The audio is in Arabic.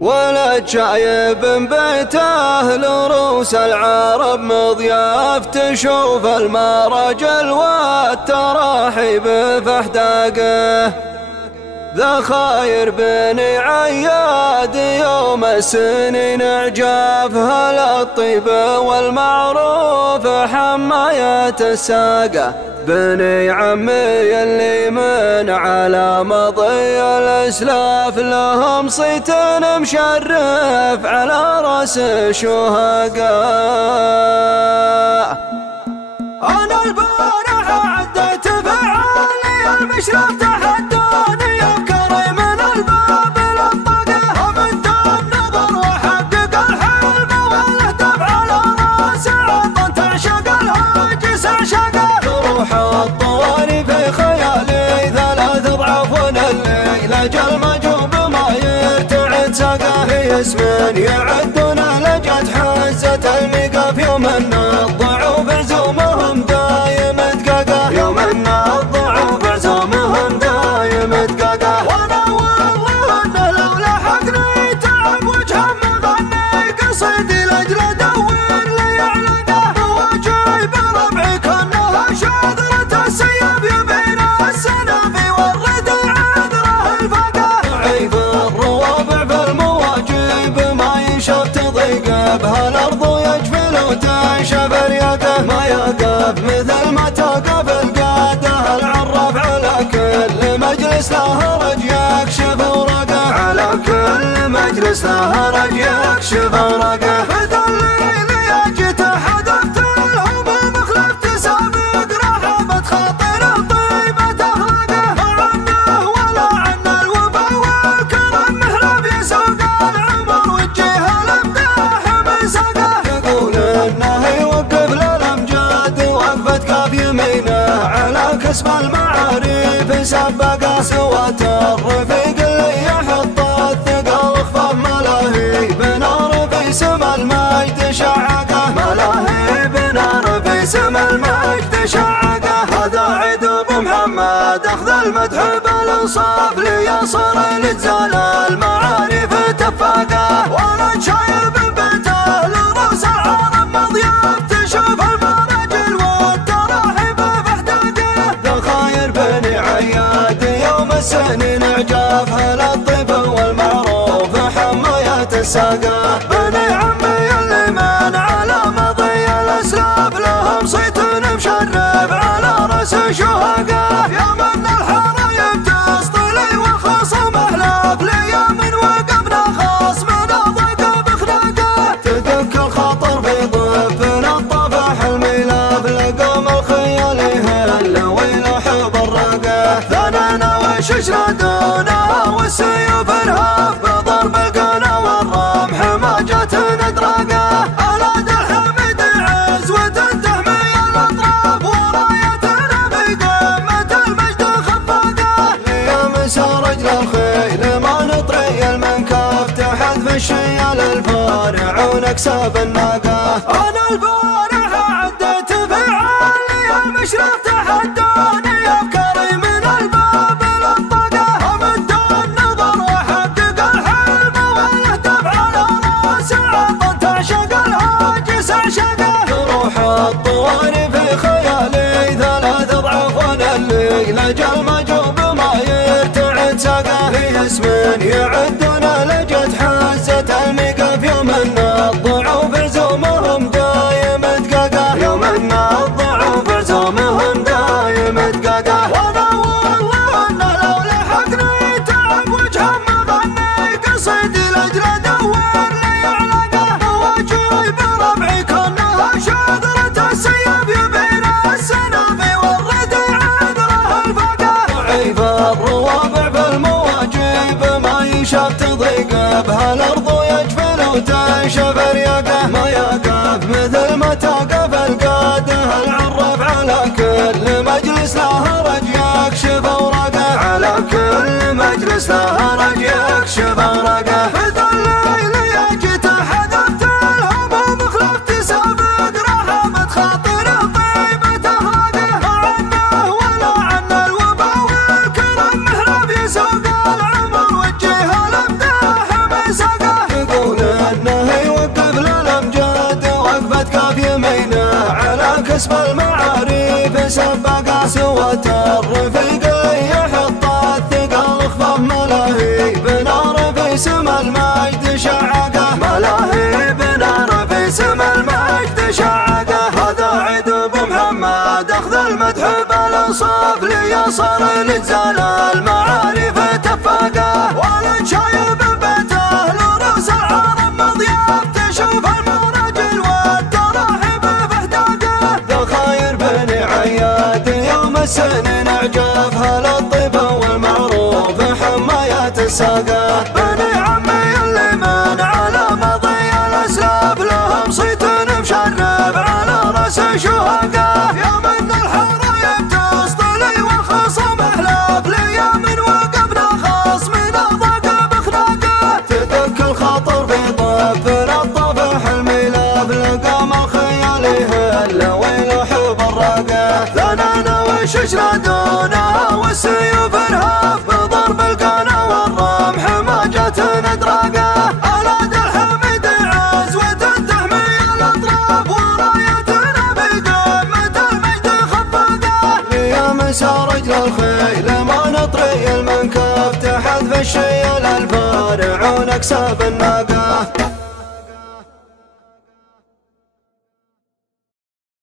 ولد شايب بيته لروس العرب مضياف، تشوف المرجل والتراحيب في احداقه. ذا خاير بني عياد يوم السنين عجاف، هل الطيب والمعروف حماية الساقة. بني عمي اللي من على مضي الاسلاف، لهم صيت مشرف على راس الشهقاء. انا البارح عديت فعالي المشرف تحدوني يا كريم من الباب للطقه، ومن النظر وحقق الحلم والاهداف على راس عطا تعشق الهاجس عشقه. روح الطواري في خيالي ثلاث اضعاف الليل، اجل مجوب ما يرتعد ساقه. في اسم يعدون لجت حزة الميقاف، يوم ان الضعوف عزومهم دايم دقاقه. يوم ان الضعوف عزومهم دايم دقاقه. وانا والله انه لو لحقني تعب وجه مغني قصيدي لاجل ادور لي علقه. وجاي بربعي كانها شاذرة السياب يبين السنافي والردي عذره الفقه. ضعيف الروابع في المواجب ما ينشف تضيق بها الارض يجفل وتنشف رياقه. ما يقف مثل ما تقف القاده العراف، على كل مجلس له رج يكشف اوراقه. على كل مجلس له رج يكشف اوراقه. فذا الليل يا جيت حذفت الهموم خلفت سابق رحبت خاطر طيبة اخلاقه. عنه ولا عن الوبا والكرم مهرب يسوق العمر والجهه الامداح من ساقه. يقول انه يوقف للامجاد وقفة كاف يمينه، على كسب المعارف سبقه. سوات الرفيق اللي يحط الثقل خفاف، ملاهي بنار في سما المجد شعقه. ملاهي بنار في سما المجد شعقه. هذا عيد ابو محمد اخذ المدح بالانصاف، ليصر لجزال المعارف تفاقه. وانا شايب بيته لروس العرب مضياف، تشوف المراجل والتراحيب في احداقه. ذا خاير بني عياد يوم السنين عجاف، هل الطيب والمعروف حماية الساقه. بني عمي اللي من على مضي الاسلاف، لهم صيت مشرف على راس شهقاء. يا من الحرايب تسطلي والخصم احلاف، ليام وقفنا خصمنا ضيق بخناقه. تدك الخاطر في ضفنا الطفح الميلاف، لقوم الخيال يهل ويلوح بالراقه. ثنانا وششنا دونها والسيوف ارهاف، بضرب القنا والرمح ما جات ندراقه. الاد الحميد عزوة تحمي الاطراف، ورايتنا بقمة المجد خفاقه. ليام سار رجل الخيل ما نطري المنكاف، تحذف الشيال الفارع ونكسب الناقه. انا البارح عديت فعالي المشرف تحدوني يا كريم من الباب للطقه، ومن النظر وحقق الحلم والاهداف على راس عطا تعشق الهاجس عشقه. روح الطواري في خيالي ثلاث اضعاف الليل، اجل مجوب ما يرتعد ساقه. في اسم يعدون لجت حزة الميقاف، يوم ان الضعوف عزومهم دايم دقاقه. يوم ان الضعوف عزومهم دايم دقاقه. وانا والله انه لو لحقني تعب وجه مغني قصيدي لاجل ادور لي علقه. وجاي بربعي كانها شاذرة السياب يبين السنافي والردي عذره الفقه. ضعيف الروابع في المواجب ما ينشف تضيق بها الارض يجفل وتنشف رياقه. ما يقف مثل ما تقف القاده العراف، على كل مجلس له رج يكشف اوراقه. على كل مجلس له رج يكشف اوراقه. فذا الليل يا جيت حذفت الهموم خلفت سابق رحبت خاطر طيبة اخلاقه. عنه ولا عن الوبا والكرم مهرب يسوق العمر والجهه الامداح من ساقه. اسم المعاريف سبقه سوت الرفيق اللي يحط الثقل خفاف ملاهي بنار في سم المجد شعقه ملاهي بنار في سم المجد شعقه هذا عيد ابو محمد اخذ المدح بالانصاف ليصل لزال المعارف اتفاقه ولد شايب بيته لرؤوس العرب مضياف تشوف المراجل والتراحب باحداقه ذا خير بني عياد يوم السنين اعجاف هل الطيب والمعروف حمايات الساقه بني عمي اللي من على مضي الاسلاف لهم صيت مشرب على راس شهقه يا من الحرايب تسطلي والخصم احلاف ليامن وقبنا خاص من الضاق بخناقه تدك الخاطر في طف الطفح الميلاف لقام الخيال يهل ويلوح بالراقه ثنانا والشجره دونها والسيوف انهاف بضرب القنا والرمح ما جت ندراقه الاد الحميد عزوة تحمي الاطراف ورايتنا بقمه المجد خفاقه ليمسى رجل الخيل ما نطري المنكف تحذف الشيل الفارع ونكسب الناقه